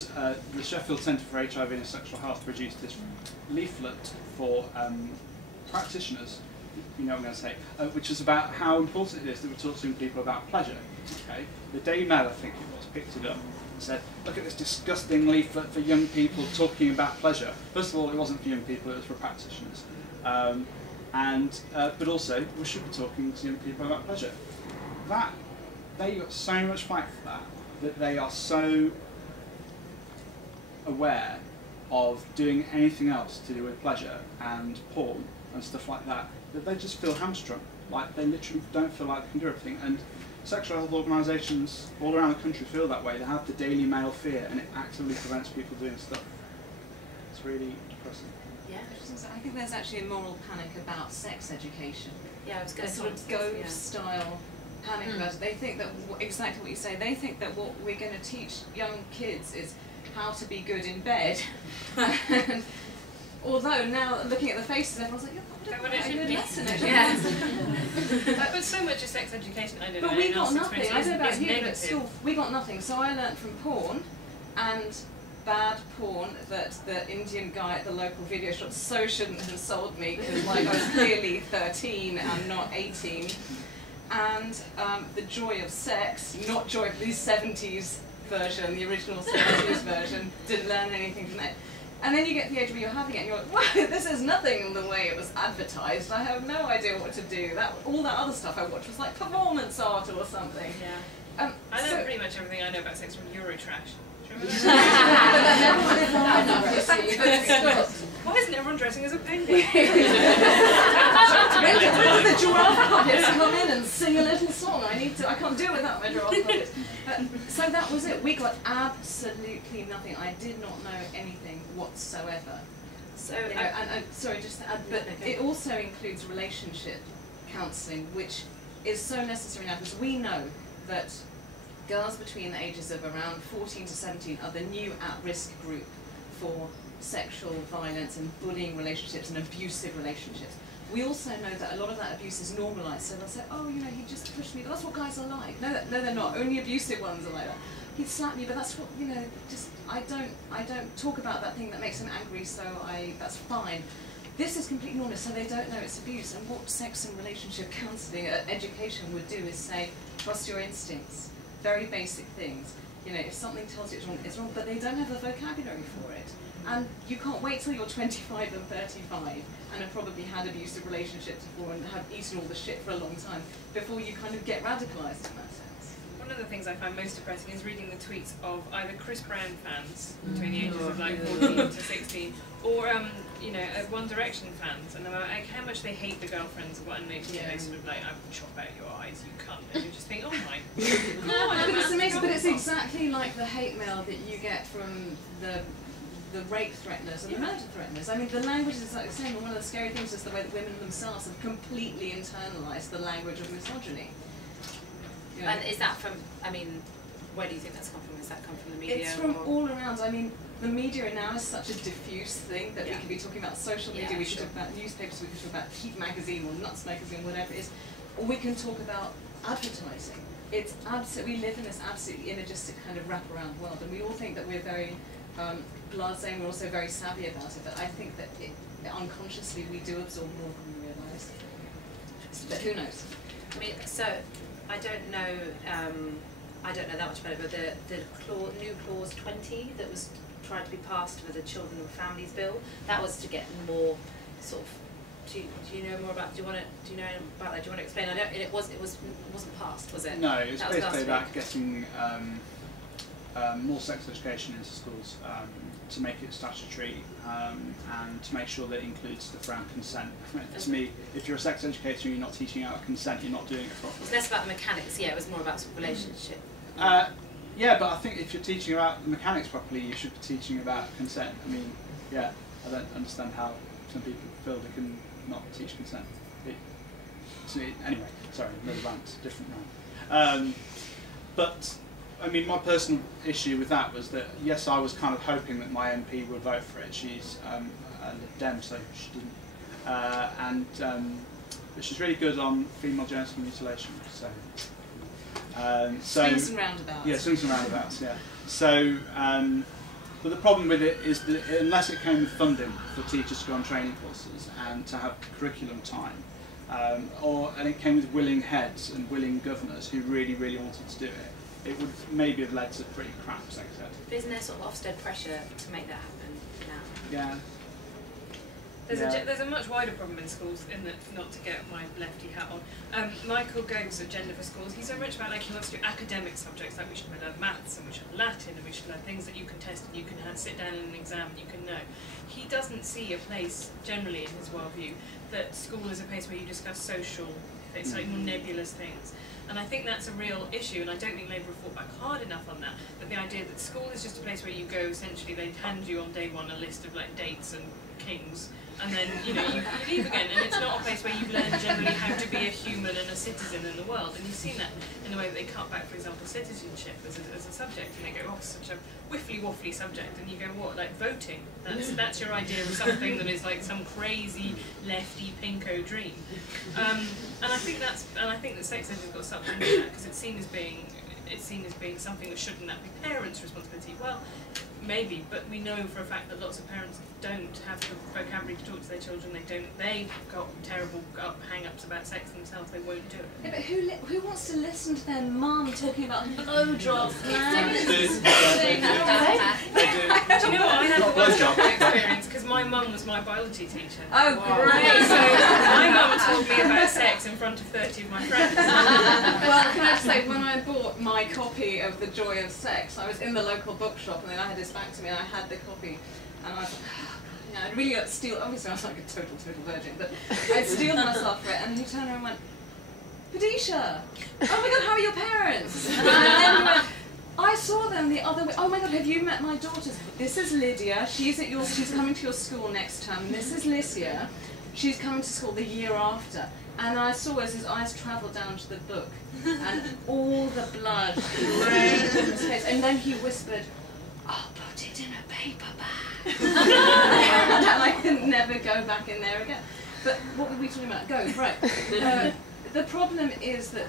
The Sheffield Centre for HIV and Sexual Health produced this leaflet for practitioners, you know what I'm going to say, which is about how important it is that we talk to people about pleasure. Okay? The Daily Mail, I think it was, picked it up and said, look at this disgusting leaflet for young people talking about pleasure. First of all, it wasn't for young people, it was for practitioners. But also, we should be talking to young people about pleasure. They got so much flack for that they are so aware of doing anything else to do with pleasure and porn and stuff like that, that they just feel hamstrung. Like, they literally don't feel like they can do everything. And sexual health organisations all around the country feel that way. They have the Daily Mail fear, and it actively prevents people doing stuff. It's really depressing. Yeah, I think there's actually a moral panic about sex education. Yeah, I was going to sort of Gove-style panic about it. They think that, exactly what you say, they think that what we're going to teach young kids is how to be good in bed. And although now, looking at the faces, everyone's like, that would actually be lesson. But so much of sex education, I don't know. But we got nothing. I don't know about you, but at school we got nothing. So I learnt from porn and bad porn that the Indian guy at the local video shop so shouldn't have sold me, because like I was clearly 13 and not 18. And the joy of sex, not joy of the 70s version, the original 70s version, didn't learn anything from that. And then you get to the age where you're having it and you're like, wow, this is nothing the way it was advertised. I have no idea what to do. All that other stuff I watched was like performance art or something. Yeah. I know pretty much everything I know about sex from Eurotrash. Why isn't everyone dressing as a penguin? The giraffe puppets come in and sing a little song. I can't do it without my giraffe puppets. So that was it. We got absolutely nothing. I did not know anything whatsoever. So, you know, sorry, just to add, but it also includes relationship counselling, which is so necessary now, because we know that girls between the ages of around 14 to 17 are the new at-risk group for sexual violence and bullying relationships and abusive relationships. We also know that a lot of that abuse is normalised, so they'll say, oh, you know, he just pushed me, but that's what guys are like. No, they're not. Only abusive ones are like that. He'd slap me, but that's what, you know, just, I don't talk about that thing that makes him angry, so that's fine. This is completely normal, so they don't know it's abuse. And what sex and relationship counselling education would do is say, trust your instincts. Very basic things. You know, if something tells you it's wrong, but they don't have the vocabulary for it. And you can't wait till you're 25 and 35 and have probably had abusive relationships before and have eaten all the shit for a long time before you kind of get radicalised in that sense. One of the things I find most depressing is reading the tweets of either Chris Brown fans between the ages of like 14 to 16, or you know, One Direction fans, and about like how much they hate the girlfriends of One Direction. They sort of like, I will chop out your eyes, you cunt, and you just think, oh my god. But it's amazing. But it's exactly like the hate mail that you get from the rape threateners and the murder threateners. I mean, the language is exactly the same, and one of the scary things is the way that women themselves have completely internalised the language of misogyny. Yeah. And is that from, I mean, where do you think that's come from? Has that come from the media? It's from all around. I mean, the media now is such a diffuse thing that we could be talking about social media, we could talk about newspapers, we could talk about Heat magazine or Nuts magazine, whatever it is, or we can talk about advertising. It's we live in this absolutely imagistic kind of wraparound world, and we all think that we're very blasé, and we're also very savvy about it, but I think that unconsciously we do absorb more than we realise. But who knows? I mean, so I don't know that much about it, but the new clause 20 that was tried to be passed for the Children and Families Bill, that was to get more sort of. Do you know more about? Do you know about that? Do you want to explain? I don't. It wasn't passed, was it? No, it was basically about getting more sex education into schools, to make it statutory, and to make sure that it includes stuff around consent. To me, if you're a sex educator and you're not teaching out consent, you're not doing it properly. It's less about the mechanics, yeah, it was more about sort of relationship. Yeah, but I think if you're teaching about the mechanics properly, you should be teaching about consent. I mean, yeah, I don't understand how some people feel they can not teach consent. Anyway, sorry, another rant, different rant. But I mean, my personal issue with that was that, yes, I was kind of hoping that my MP would vote for it. She's a Lib Dem, so she didn't. But she's really good on female genital mutilation. Swings and roundabouts. Yeah, swings and roundabouts. Yeah. So But the problem with it is that unless it came with funding for teachers to go on training courses and to have curriculum time, and it came with willing heads and willing governors who really, really wanted to do it, it would maybe have led to pretty crap sex ed. Isn't there sort of Ofsted pressure to make that happen now? Yeah. There's a much wider problem in schools, in that, not to get my lefty hat on, Michael Gogues at Gender for Schools, he's so much about, like, he wants to do academic subjects, like we should learn maths and we should learn Latin and we should learn things that you can test and you can sit down in an exam and you can know. He doesn't see a place, generally in his worldview, that school is a place where you discuss social, it's like more nebulous things. And I think that's a real issue, and I don't think Labour have fought back hard enough on that. But the idea that school is just a place where you go, essentially, they hand you on day one a list of, like, dates and kings, and then, you know, you leave again, and it's not a place where you learn generally how to be a human and a citizen in the world. And you've seen that in the way that they cut back, for example, citizenship as a subject, and they go, oh, such a whiffly-waffly subject, and you go, what, like voting? That's your idea of something that is like some crazy lefty pinko dream. And I think that sex ed has got something to do that, because it's seen as being something that shouldn't that be parents' responsibility. Well, maybe, but we know for a fact that lots of parents don't have the vocabulary to talk to their children. They've got terrible hang-ups about sex themselves. They won't do it. Yeah, but who wants to listen to their mum talking about blowjob plans? They do. Do you know what? I had the worst experience because my mum was my biology teacher. Oh, great! So my mum told me about sex in front of 30 of my friends. Well, can I just say, when I bought my copy of The Joy of Sex, I was in the local bookshop and then I had this back to me and I had the copy and I was like, you know, I'd really steal, obviously I was like a total virgin, but I'd steal myself for it, and he turned around and went, Padisha, oh my god, how are your parents? And then went, I saw them the other week. Oh my god, have you met my daughters? This is Lydia, she's coming to your school next term. This is Lycia, she's coming to school the year after. And I saw as his eyes travelled down to the book, and all the blood rained from his face. And then he whispered, I'll put it in a paper bag. And I could never go back in there again. But what were we talking about? Go, right. The problem is that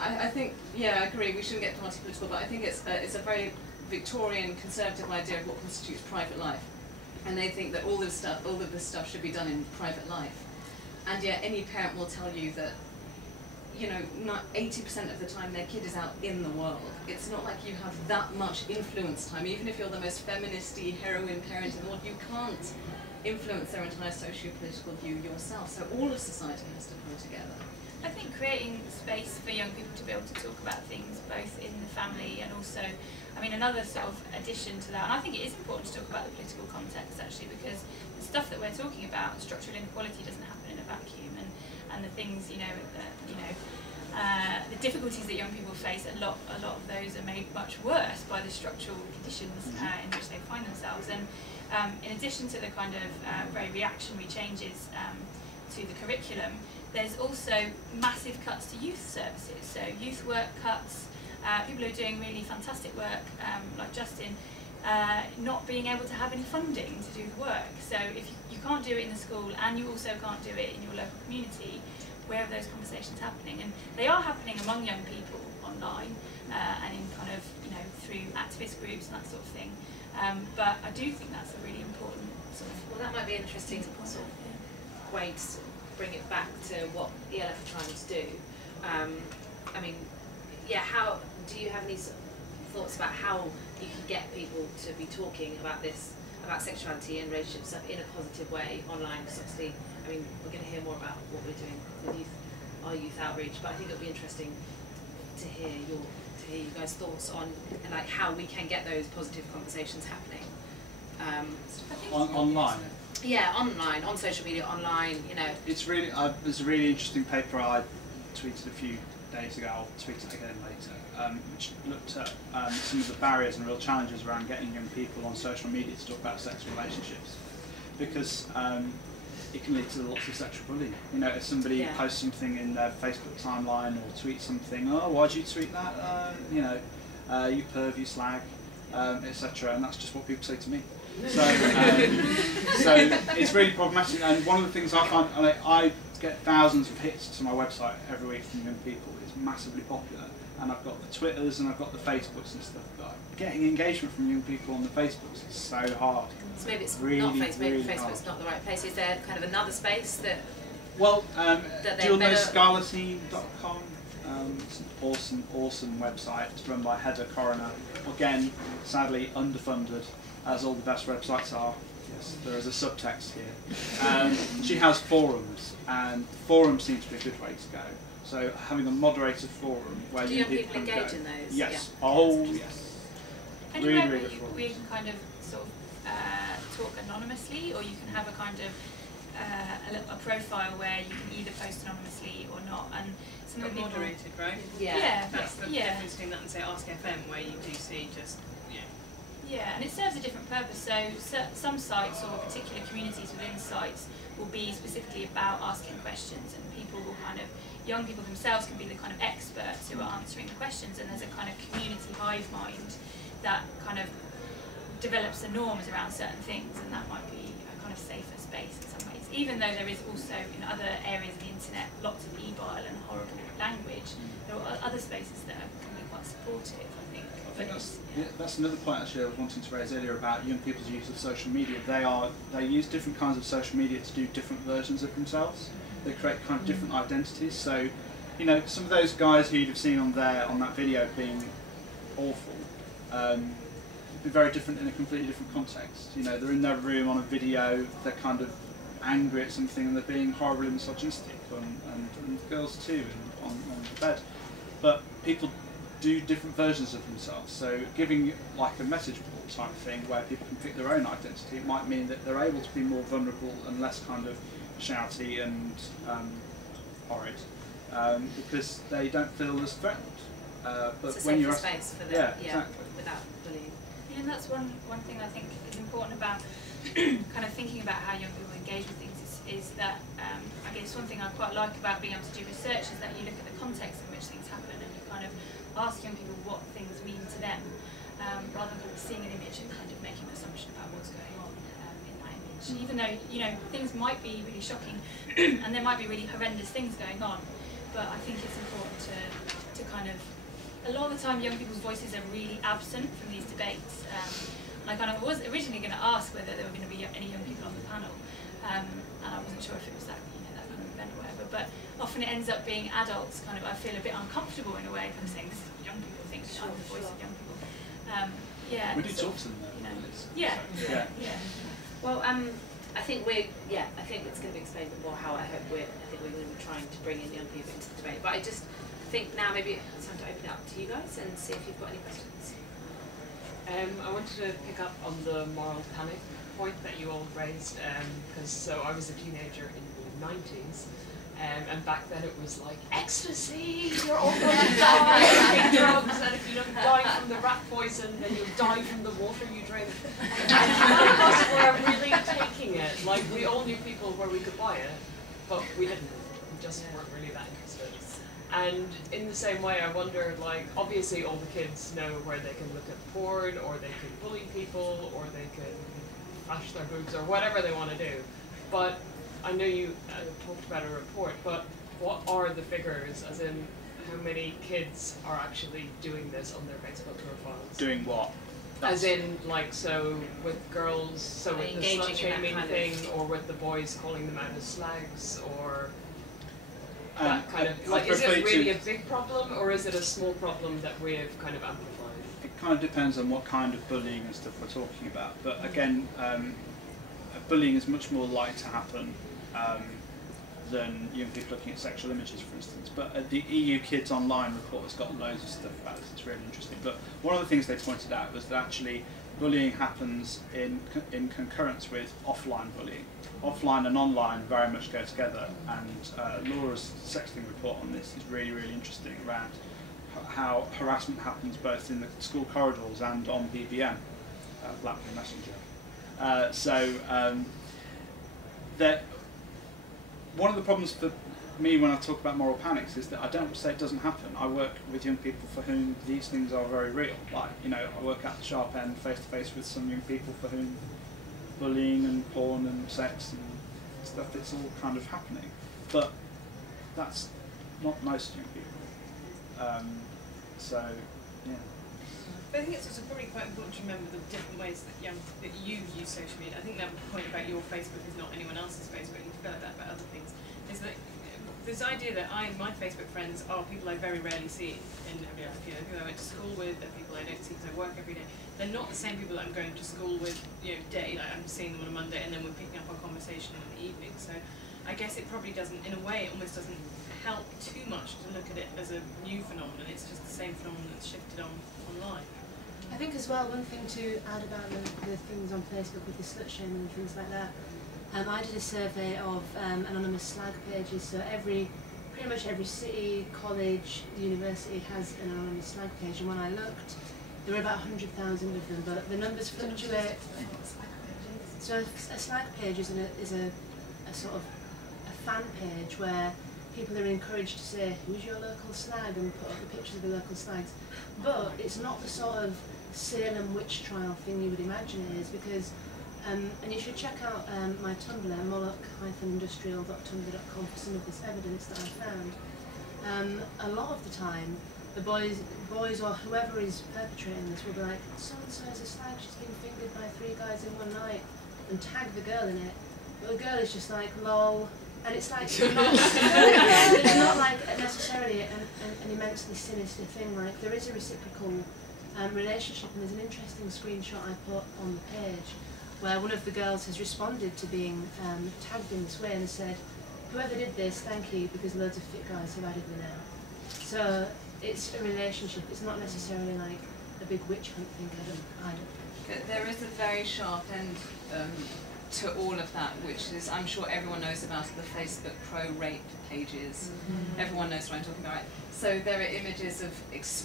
I think, yeah, I agree, we shouldn't get party political, but I think it's a very Victorian conservative idea of what constitutes private life. And they think that all of this stuff should be done in private life. And yet any parent will tell you that, you know, not 80% of the time their kid is out in the world. It's not like you have that much influence time. Even if you're the most feministy heroine parent in the world, you can't influence their entire socio-political view yourself. So all of society has to come together. I think creating space for young people to be able to talk about things both in the family and also, I mean, another sort of addition to that, and I think it is important to talk about the political context actually, because the stuff that we're talking about, structural inequality, doesn't happen in a vacuum, and the things, the difficulties that young people face, a lot of those are made much worse by the structural conditions in which they find themselves. And in addition to the kind of very reactionary changes to the curriculum, there's also massive cuts to youth services, so youth work cuts, people who are doing really fantastic work, like Justin, not being able to have any funding to do the work. So if you can't do it in the school and you also can't do it in your local community, where are those conversations happening? And they are happening among young people online and in kind of, through activist groups and that sort of thing. But I do think that's a really important sort of... Well, that might be an interesting sort of way to bring it back to what ELF are trying to do. I mean, yeah, how do you have any sort of thoughts about how you can get people to be talking about this, about sexuality and relationships in a positive way online? Because obviously, I mean, we're going to hear more about what we're doing with our youth outreach, but I think it'll be interesting to hear you guys' thoughts on like how we can get those positive conversations happening. Online. Yeah, online, on social media, online, It's really, there's a really interesting paper I tweeted a few days ago, I'll tweet it again later, which looked at some of the barriers and real challenges around getting young people on social media to talk about sex relationships. Because it can lead to lots of sexual bullying. If somebody posts something in their Facebook timeline or tweets something, oh, why'd you tweet that? You perv, you slag, etc. And that's just what people say to me. So it's really problematic, and one of the things I find, I get thousands of hits to my website every week from young people. It's massively popular, and I've got the Twitters and I've got the Facebooks and stuff. But getting engagement from young people on the Facebooks is so hard. So maybe it's really, not Facebook. Maybe really Facebook's not the right place. Is there kind of another space that? Well, that do you know better- scarletine.com? It's an awesome website. It's run by Hedda Coroner. Again, sadly underfunded, as all the best websites are. Yes, there is a subtext here. She has forums, and forums seem to be a good way to go. So having a moderated forum where Do young young people can engage go. in those? Yes. Yeah. Oh, yes. Anywhere Really, where really you, good where you can kind of sort of talk anonymously, or you can have a kind of a profile where you can either post anonymously or not. And some of the people, moderated, right? yeah, That's the yeah. difference between that and say Ask FM, where you do see just Yeah, and it serves a different purpose. So some sites or particular communities within sites will be specifically about asking questions, and people will kind of, young people themselves can be the kind of experts who are answering the questions, and there's a kind of community hive mind that kind of develops the norms around certain things, and that might be a kind of safer space in some ways. Even though there is also in other areas of the internet lots of e-bile and horrible language, there are other spaces that can be quite supportive, I think. I think that's another point actually I was wanting to raise earlier about young people's use of social media. They use different kinds of social media to do different versions of themselves. They create kind of different identities. So, you know, some of those guys who you'd have seen on that video being awful, would be very different in a completely different context. You know, they're in their room on a video, they're kind of angry at something and they're being horribly misogynistic, and girls too, on the bed. But people do different versions of themselves, so giving like a message board type thing where people can pick their own identity, it might mean that they're able to be more vulnerable and less kind of shouty and horrid, because they don't feel as threatened. But it's a when safer you're space for them, exactly. without bullying. Yeah, and that's one thing I think is important about kind of thinking about how young people engage with things is that I guess one thing I quite like about being able to do research is that you look at the context in which things happen and you kind of ask young people what things mean to them, rather than kind of seeing an image and kind of making an assumption about what's going on in that image. Even though, you know, things might be really shocking and there might be really horrendous things going on, but I think it's important to kind of, a lot of the time young people's voices are really absent from these debates. And I kind of was originally going to ask whether there were going to be any young people on the panel, and I wasn't sure if it was that, you know, that kind of event or whatever, but often it ends up being adults kind of, I feel a bit uncomfortable in a way, kind of saying this is what young people think, I'm the voice of young people. Yeah. We do talk to them though. You know, Yeah. yeah. Well, I think I think it's going to be explained a bit more how I think we're going to be trying to bring in young people into the debate. But I just think now maybe it's time to open it up to you guys and see if you've got any questions. I wanted to pick up on the moral panic point that you all raised, because so I was a teenager in the 90s, and back then it was like, ecstasy, you're all going to die, take drugs, and if you don't die from the rat poison, then you'll die from the water you drink. And none of us were really taking it. Like, we all knew people where we could buy it, but we didn't. We just weren't really that interested. And in the same way, I wonder, like, obviously all the kids know where they can look at porn, or they can bully people, or they can flash their boobs, or whatever they want to do. But I know you talked about a report, but what are the figures, as in how many kids are actually doing this on their Facebook profiles? Doing what? As in, like, so with girls, so with the Engaging in slut that shaming kind of- thing, or with the boys calling them out as slags, or that kind of, like, is it really a big problem, or is it a small problem that we have kind of amplified? It kind of depends on what kind of bullying and stuff we're talking about. But again, bullying is much more likely to happen than young people looking at sexual images, for instance. But the EU Kids Online report has got loads of stuff about this. It's really interesting. But one of the things they pointed out was that actually bullying happens in concurrence with offline bullying. Offline and online very much go together, and Laura's sexting report on this is really, really interesting around how harassment happens both in the school corridors and on BBM, BlackBerry Messenger. That one of the problems for me when I talk about moral panics is that I don't say it doesn't happen. I work with young people for whom these things are very real. Like, you know, I work at the sharp end face to face with some young people for whom bullying and porn and sex and stuff, it's all kind of happening. But that's not most young people. So, yeah. But I think it's also probably quite important to remember the different ways that you use social media. I think that point about your Facebook is not anyone else's Facebook, you feel like that about other things, is that this idea that my Facebook friends are people I very rarely see in every life. You know, people I went to school with, they're people I don't see because I work every day. They're not the same people that I'm going to school with, you know, day. Like I'm seeing them on a Monday and then we're picking up our conversation in the evening. So I guess it probably doesn't, in a way, it almost doesn't help too much to look at it as a new phenomenon. It's just the same phenomenon that's shifted online. I think as well, one thing to add about the things on Facebook with the slut shaming and things like that, I did a survey of anonymous slag pages, so pretty much every city, college, university has an anonymous slag page, and when I looked, there were about 100,000 of them, but the numbers fluctuate. So a slag page is a sort of a fan page where people are encouraged to say, who's your local slag, and put up the pictures of the local slags. But it's not the sort of Salem witch trial thing you would imagine it is, because, and you should check out my Tumblr, moloch-industrial.tumblr.com, for some of this evidence that I found. A lot of the time, the boys or whoever is perpetrating this will be like, so-and-so is a slag, she's been fingered by 3 guys in one night, and tag the girl in it. But the girl is just like, lol. And it's like, it's not like necessarily an immensely sinister thing. Like, there is a reciprocal relationship, and there's an interesting screenshot I put on the page where one of the girls has responded to being tagged in this way and has said, whoever did this, thank you, because loads of fit guys have added me now. So it's a relationship, it's not necessarily like a big witch hunt thing, I don't. There is a very sharp end to all of that, which is, I'm sure everyone knows about the Facebook pro-rape pages. Mm-hmm. Everyone knows what I'm talking about, right? So there are images of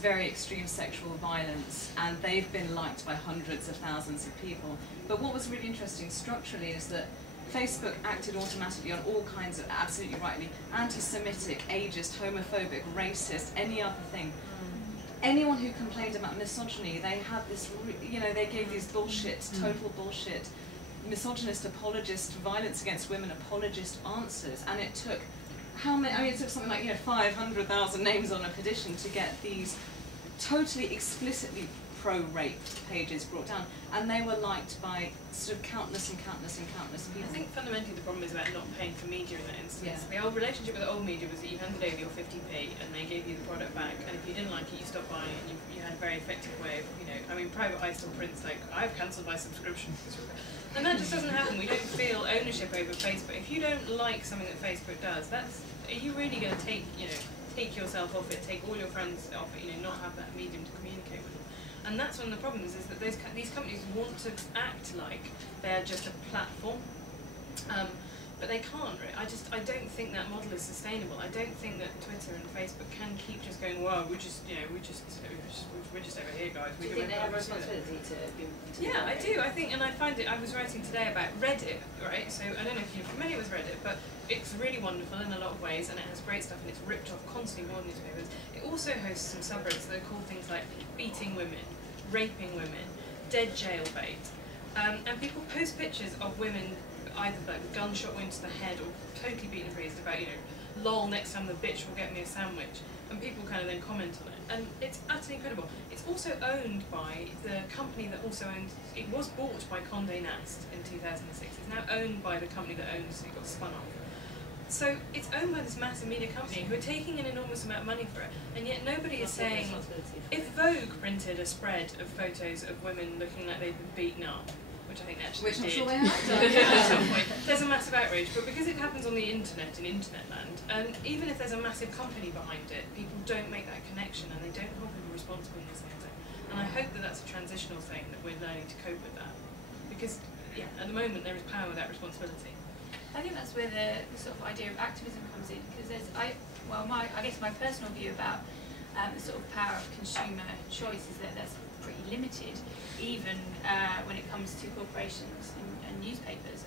very extreme sexual violence, and they've been liked by hundreds of thousands of people. But what was really interesting structurally is that Facebook acted automatically on all kinds of, absolutely rightly, anti-Semitic, ageist, homophobic, racist, any other thing. Anyone who complained about misogyny, they had this, you know, they gave these bullshit, total bullshit, misogynist apologist, violence against women apologist answers, and it took how many? I mean, it took something like 500,000 names on a petition to get these totally explicitly pro-rape pages brought down, and they were liked by sort of countless and countless and countless people. I think fundamentally the problem is about not paying for media in that instance. Yeah. The old relationship with the old media was that you handed over your 50p and they gave you the product back, and if you didn't like it, you stopped buying it, and you had a very effective way of, you know, I mean, private eye still prints like, I've cancelled my subscription. And that just doesn't happen. We don't feel ownership over Facebook. If you don't like something that Facebook does, are you really going to take yourself off it, take all your friends off it, not have that medium to communicate with them? And that's one of the problems, is that these companies want to act like they're just a platform, but they can't. I don't think that model is sustainable. I don't think that Twitter and Facebook can keep just going, well, we're just over here, guys. Do you think they have a responsibility to be? Yeah, I do. I think, and I find it. I was writing today about Reddit, right? So I don't know if you're familiar with Reddit, but it's really wonderful in a lot of ways, and it has great stuff, and it's ripped off constantly more newspapers. It also hosts some subreddits that are called things like beating women, raping women, dead jailbait, and people post pictures of women either like gunshot wounds to the head or totally beaten and bruised about, lol, next time the bitch will get me a sandwich, and people kind of then comment on it, and it's utterly incredible. It's also owned by the company that also owns, it was bought by Condé Nast in 2006, it's now owned by the company that owns it, got spun off. So it's owned by this massive media company who are taking an enormous amount of money for it, and yet nobody is saying, if Vogue printed a spread of photos of women looking like they've been beaten up, which I think they actually did. I'm sure they have done. At some point. There's a massive outrage, but because it happens on the internet, in internet land, and even if there's a massive company behind it, people don't make that connection, and they don't hold people responsible in the same way. And I hope that that's a transitional thing, that we're learning to cope with that. Because, yeah, at the moment there is power without responsibility. I think that's where the sort of idea of activism comes in, because I guess my personal view about the sort of power of consumer choice is that that's pretty limited, even when it comes to corporations and newspapers.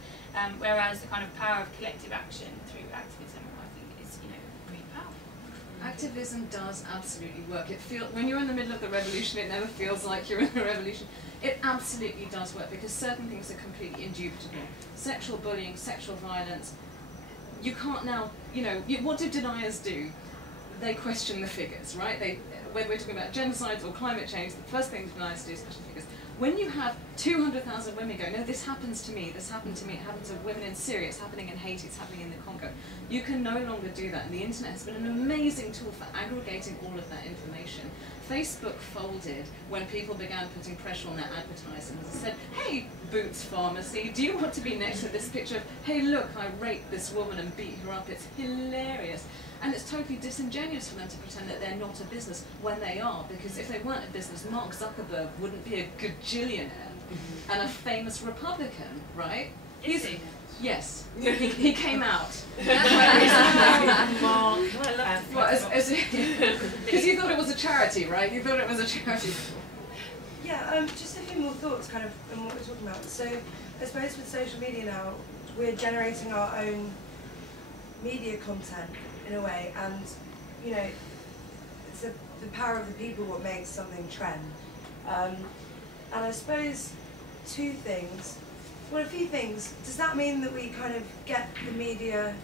Whereas the kind of power of collective action through activism, I think, is pretty powerful. Activism does absolutely work. When you're in the middle of the revolution, it never feels like you're in a revolution. It absolutely does work, because certain things are completely indubitable. Sexual bullying, sexual violence. You can't now, what do deniers do? They question the figures, right? whether we're talking about genocides or climate change, the first thing to be nice to do is question figures. When you have 200,000 women go, no, this happens to me, this happened to me, it happened to women in Syria, it's happening in Haiti, it's happening in the Congo, you can no longer do that. And the internet has been an amazing tool for aggregating all of that information. Facebook folded when people began putting pressure on their advertising. As I said, hey, Boots Pharmacy, do you want to be next to this picture of, hey, look, I raped this woman and beat her up, it's hilarious. And it's totally disingenuous for them to pretend that they're not a business when they are, because if they weren't a business, Mark Zuckerberg wouldn't be a gajillionaire and a famous Republican, right? Is he? Yes, he came out. Mark. Because you thought it was a charity, right? You thought it was a charity. Yeah, just a few more thoughts kind of on what we're talking about. So I suppose with social media now, we're generating our own media content in a way, and you know, it's the power of the people what makes something trend. And I suppose two things. Well, a few things. Does that mean that we kind of get the media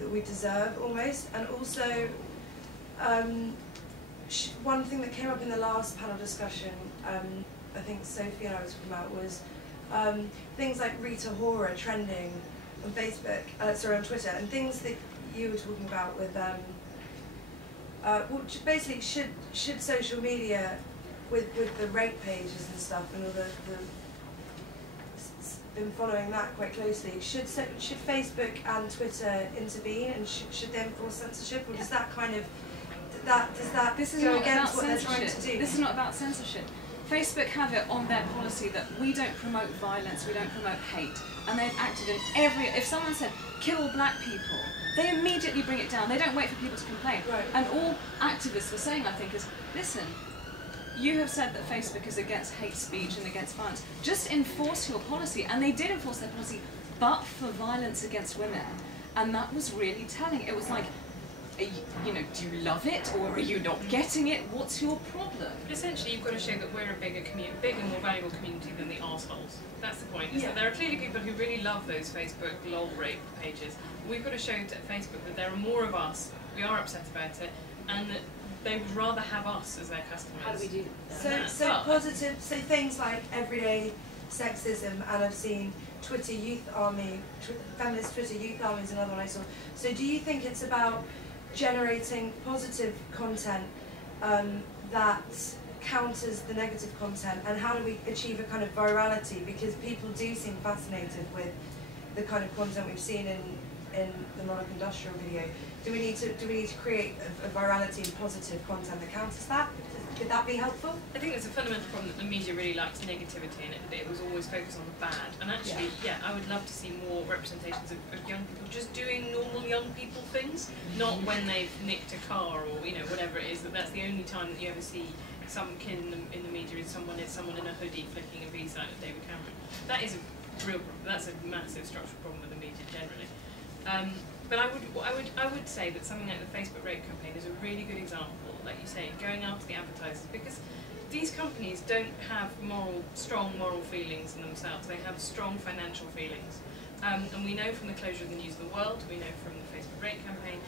that we deserve almost? And also, one thing that came up in the last panel discussion, I think Sophie and I were talking about, was things like Rita Hora trending on Facebook, on Twitter, and things that you were talking about with, basically should social media, with the rape pages and stuff and all the been following that quite closely. Should Facebook and Twitter intervene, and should they enforce censorship, or does that kind of This is go not against about what they're censorship. trying to do? This is not about censorship. Facebook have it on their policy that we don't promote violence, we don't promote hate, and they've acted in every. If someone said kill black people, they immediately bring it down. They don't wait for people to complain. Right. And all activists were saying, I think, is listen. You have said that Facebook is against hate speech and against violence. Just enforce your policy. And they did enforce their policy, but for violence against women. And that was really telling. It was like, you know, do you love it or are you not getting it? What's your problem? Essentially, you've got to show that we're a bigger, more valuable community than the arseholes. That's the point. Is that there are clearly people who really love those Facebook lol rape pages. We've got to show to Facebook that there are more of us. We are upset about it, and that they would rather have us as their customers. How do we do that? So positive, so things like everyday sexism, and I've seen Twitter Youth Army, feminist Twitter Youth Army is another one I saw. So do you think it's about generating positive content that counters the negative content, and how do we achieve a kind of virality, because people do seem fascinated with the kind of content we've seen in the Monarch Industrial video? Do we need to create a virality and positive content that counters that? Could that be helpful? I think there's a fundamental problem that the media really likes negativity in it, that it was always focused on the bad. And actually, I would love to see more representations of young people just doing normal young people things, not when they've nicked a car or whatever it is. That's the only time that you ever see some kid in the media is someone in a hoodie flicking a V sign at David Cameron. That is a real problem. That's a massive structural problem with the media generally. But I would say that something like the Facebook rape campaign is a really good example, like you say, going after the advertisers, because these companies don't have strong moral feelings in themselves. They have strong financial feelings, and we know from the closure of the News of the World, we know from the Facebook rape campaign,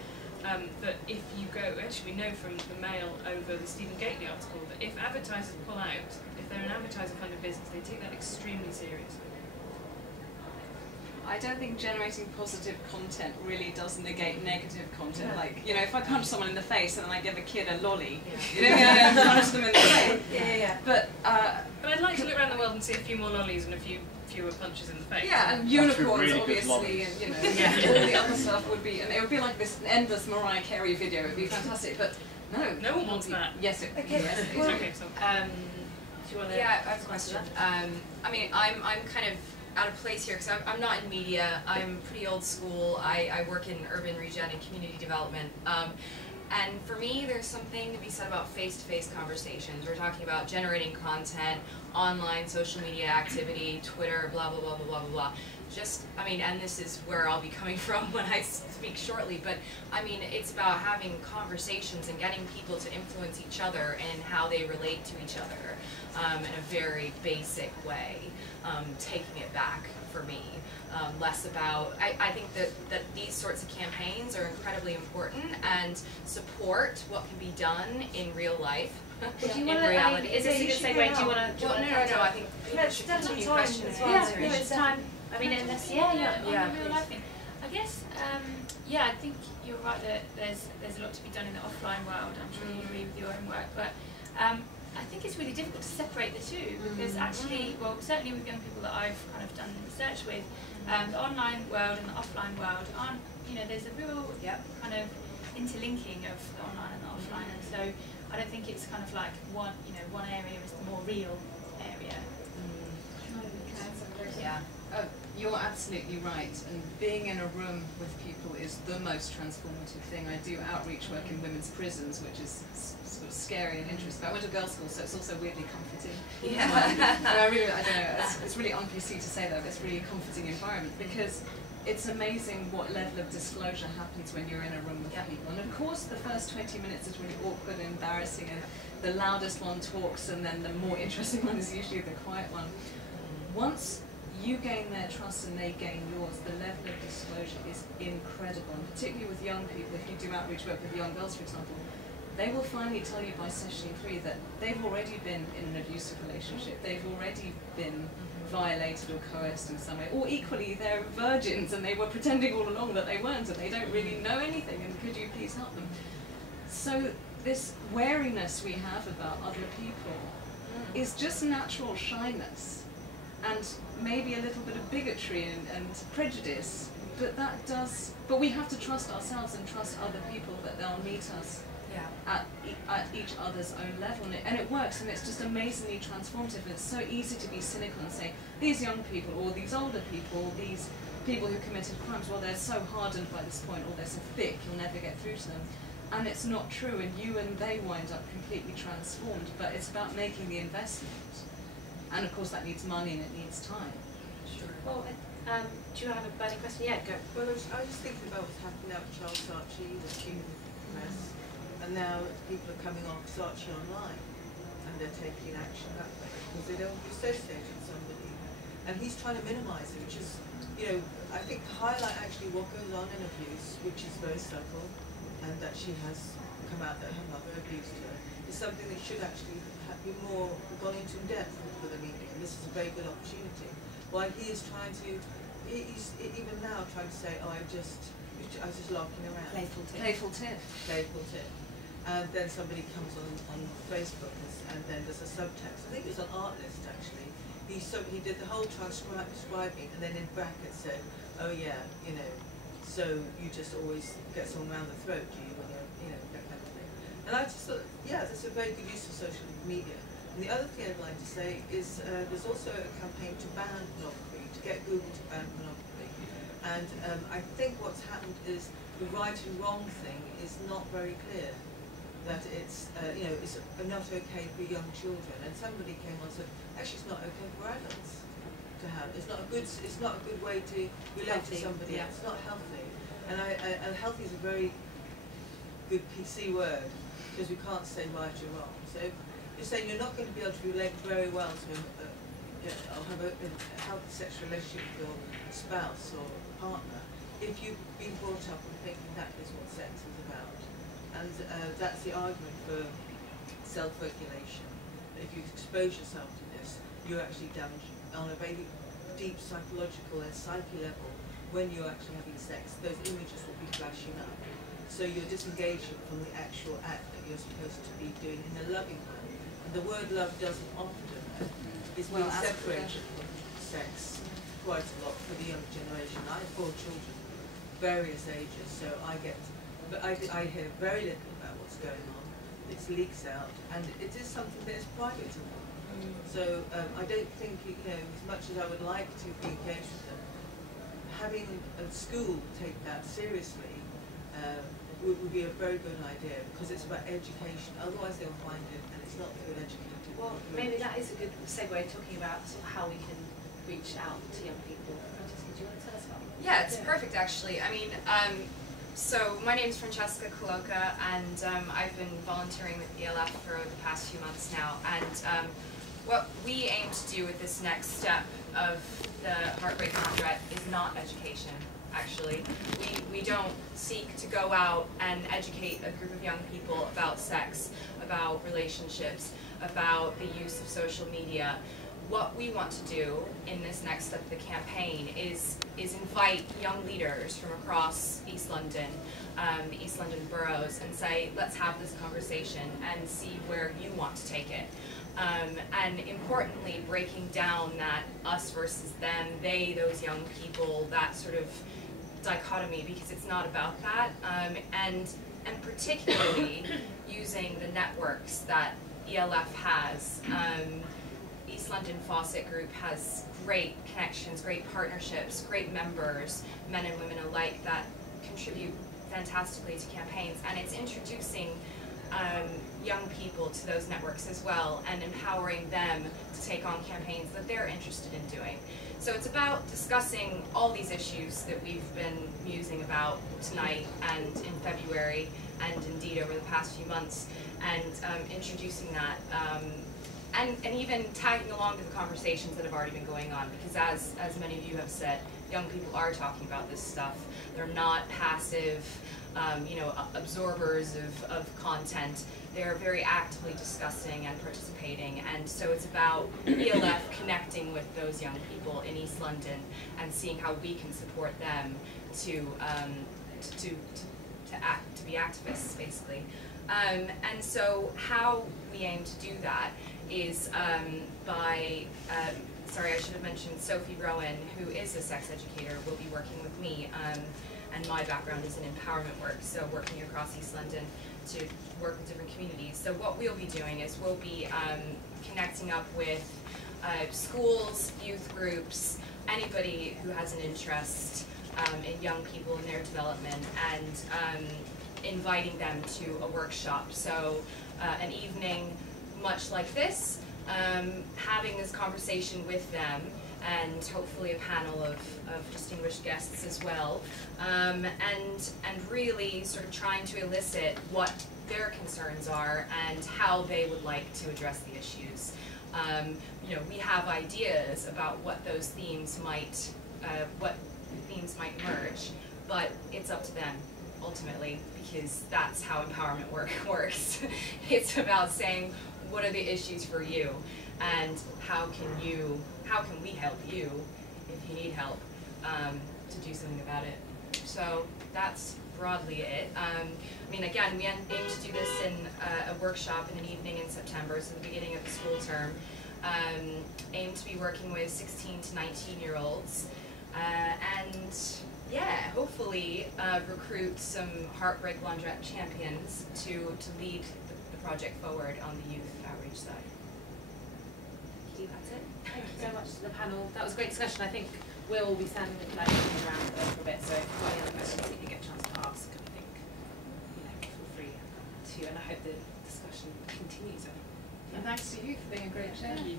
that if you go, actually we know from the Mail over the Stephen Gately article, that if advertisers pull out, if they're an advertiser-funded business, they take that extremely seriously. I don't think generating positive content really does negate negative content. Like, if I punch someone in the face and then I give a kid a lolly, I punch them in the face. But I'd like to look around the world and see a few more lollies and a few fewer punches in the face. Yeah, and unicorns, really obviously, and all the other stuff would be, and it would be like this endless Mariah Carey video. It would be fantastic, but no one wants that. Yes, it. Okay. Yes, Well, Okay, so Do you want to? Yeah, I have a question. I mean, I'm kind of out of place here because I'm not in media. I'm pretty old school. I work in urban regen and community development. And for me, there's something to be said about face-to-face conversations. We're talking about generating content online social media activity, Twitter, blah, blah, blah, blah, blah, blah, blah. Just, I mean, and this is where I'll be coming from when I speak shortly, but I mean, it's about having conversations and getting people to influence each other and how they relate to each other in a very basic way, taking it back for me. Less about, I think that these sorts of campaigns are incredibly important and support what can be done in real life. In reality. Is this a good segue? Do you want to? No, I think Let's should definitely continue time questions. as well. Yeah, no, it's time. I mean, unless on the real please. life thing. I guess, yeah, I think you're right that there's a lot to be done in the offline world. I'm sure you agree with your own work, but I think it's really difficult to separate the two because actually, well, certainly with young people that I've kind of done research with, the online world and the offline world aren't, there's a real kind of interlinking of the online and the offline, and so I don't think it's kind of like one area is the more real area. Yeah. You're absolutely right, and being in a room with people is the most transformative thing. I do outreach work in women's prisons, which is sort of scary and interesting. I went to girls' school, so it's also weirdly comforting. Yeah. And I don't know, it's really on PC to say that, but it's really a comforting environment because it's amazing what level of disclosure happens when you're in a room with people. And of course, the first 20 minutes is really awkward and embarrassing, and the loudest one talks, and then the more interesting one is usually the quiet one. Once you gain their trust and they gain yours, the level of disclosure is incredible. And particularly with young people, if you do outreach work with young girls, for example, they will finally tell you by session 3 that they've already been in an abusive relationship, they've already been violated or coerced in some way, or equally they're virgins and they were pretending all along that they weren't and they don't really know anything, and could you please help them? So this wariness we have about other people is just natural shyness and maybe a little bit of bigotry and prejudice, but we have to trust ourselves and trust other people that they'll meet us at each other's own level, and it works, and it's just amazingly transformative. And it's so easy to be cynical and say these young people or these older people, these people who committed crimes, well, they're so hardened by this point, or they're so thick you'll never get through to them. And it's not true, and you and they wind up completely transformed, but it's about making the investment. And of course that needs money and it needs time. Sure. Well, do you have a burning question? Yeah, go. Well, I was just thinking about what's happening now with Charles Saatchi, the King press, and now people are coming off Saatchi online, and they're taking action that way because they don't associate with somebody, and he's trying to minimise it, which is, I think to highlight actually what goes on in abuse, which is very subtle, and that she has come out that her mother abused her, is something that should actually be more gone into in depth for the media, and this is a very good opportunity. While he is trying to, he's even now trying to say, oh, I was just larking around. Playful tip. Playful tip. And then somebody comes on Facebook and then there's a subtext. I think it was on Artlist actually. He did the whole transcribing and then in brackets said, oh yeah, so you just always get someone around the throat, do you, when you're, that kind of thing. And I just thought, yeah, that's a very good use of social media. And the other thing I'd like to say is there's also a campaign to ban pornography, to get Google to ban pornography. And I think what's happened is the right and wrong thing is not very clear. That it's it's not okay for young children. And somebody came on and said, actually, it's not okay for adults to have. It's not a good way to relate to somebody else. It's not healthy. And healthy is a very good PC word because we can't say right or wrong. So you're saying you're not going to be able to relate very well to have a healthy sexual relationship with your spouse or partner if you've been brought up and thinking that is what sex is about. And that's the argument for self-regulation. If you expose yourself to this, you're actually damaged on a very deep psychological and psyche level. When you're actually having sex, those images will be flashing up. So you're disengaging from the actual act that you're supposed to be doing in a loving way. And the word love doesn't often is being separated from sex quite a lot for the younger generation. I have 4 children, various ages, so but I hear very little about what's going on. It leaks out, and it is something that is private to them. So I don't think, as much as I would like to be engaged with them, having a school take that seriously would be a very good idea, because it's about education. Otherwise they'll find it and it's not good educated. Well, maybe that is a good segue talking about sort of how we can reach out to young people. Francesca, do you want to tell us about that? Yeah, it's perfect actually. I mean, so my name is Francesca Coloca, and I've been volunteering with ELF for the past few months now. And what we aim to do with this next step of the Heartbreak Laundrette is not education. Actually, we don't seek to go out and educate a group of young people about sex, about relationships, about the use of social media. What we want to do in this next step of the campaign is invite young leaders from across East London, the East London boroughs, and say, let's have this conversation and see where you want to take it. And importantly, breaking down that us versus them, they, those young people, that sort of dichotomy, because it's not about that, and particularly using the networks that ELF has. East London Fawcett Group has great connections, great partnerships, great members, men and women alike, that contribute fantastically to campaigns, and it's introducing young people to those networks as well and empowering them to take on campaigns that they're interested in doing. So it's about discussing all these issues that we've been musing about tonight and in February and indeed over the past few months, and introducing that and even tagging along to the conversations that have already been going on, because as many of you have said, young people are talking about this stuff. They're not passive, absorbers of content. They're very actively discussing and participating, and so it's about ELF connecting with those young people in East London and seeing how we can support them to be activists, basically. And so how we aim to do that is by, sorry, I should have mentioned Sophie Rowan, who is a sex educator, will be working with me, and my background is in empowerment work, so working across East London to work with different communities. So what we'll be doing is we'll be connecting up with schools, youth groups, anybody who has an interest in young people and their development, and inviting them to a workshop. So an evening much like this, having this conversation with them, and hopefully a panel of distinguished guests as well, and really sort of trying to elicit what their concerns are and how they would like to address the issues. We have ideas about what those themes might, emerge, but it's up to them ultimately, because that's how empowerment work works. It's about saying, what are the issues for you, and how can we help you if you need help to do something about it. So that's broadly it. I mean, again, we aim to do this in a workshop in an evening in September, so the beginning of the school term. Aim to be working with 16 to 19-year-olds, and yeah, hopefully recruit some Heartbreak Laundrette champions to lead the project forward on the youth outreach side. Thank you, that's it. Thank you so much to the panel. That was a great discussion. I think we'll all be standing around for a bit, so if you've got any other questions that you get a chance to ask, I think, feel free to, and I hope the discussion continues. And thanks to you for being a great chair. Thank you.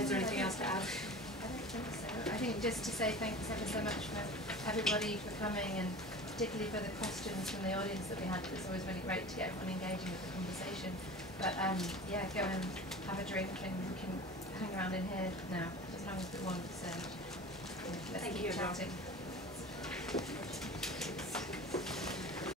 Is there anything else to add? I don't think so. I think just to say thanks ever so much for everybody for coming, and particularly for the questions from the audience that we had. It's always really great to get everyone engaging with the conversation. But yeah, go and have a drink, and we can hang around in here now as long as we want. So yeah, let's keep chatting.